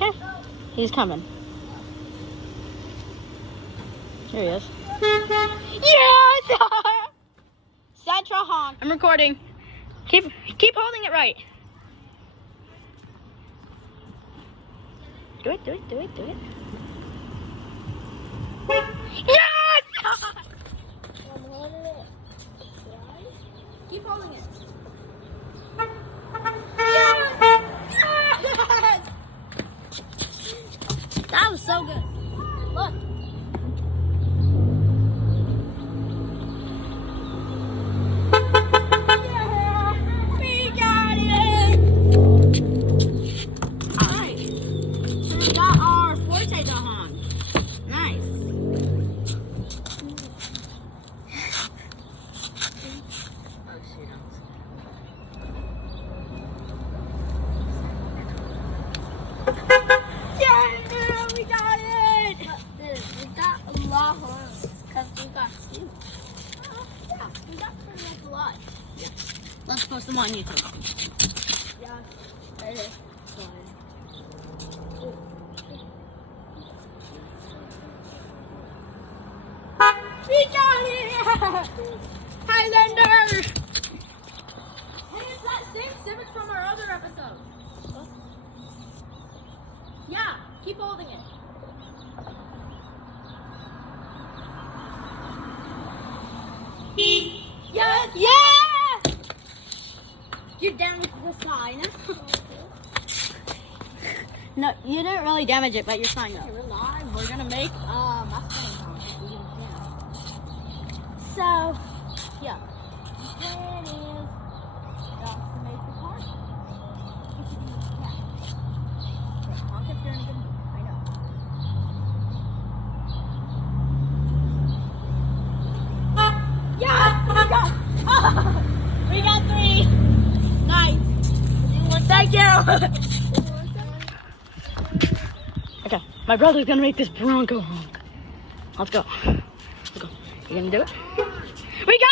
Okay. He's coming. Here he is. Yes! Central honk. I'm recording. Keep holding it right. Do it. Yes! Keep holding it. Yes! That was so good. Look. Yeah, we got it. All right. So we got our forte honk. Nice. Yeah, we got it! We got a lot of holes because we got two. Yeah, we got pretty much a lot. Yeah. Let's post them on YouTube. Yeah, it is fun. We got it! Highlander! Hey, it's that same Civic from our other episode. Yeah, keep holding it. Yes! Yeah! You damaged the sign. No, you didn't really damage it, but you're fine though. We're live. We're gonna make Mustang. So, yeah. The plan is just to make the car. Honk if you're in a good mood. I know. Yes! We got 3. Nice. Thank you. Okay, my brother's gonna make this Bronco honk. Let's go. You gonna do it? We got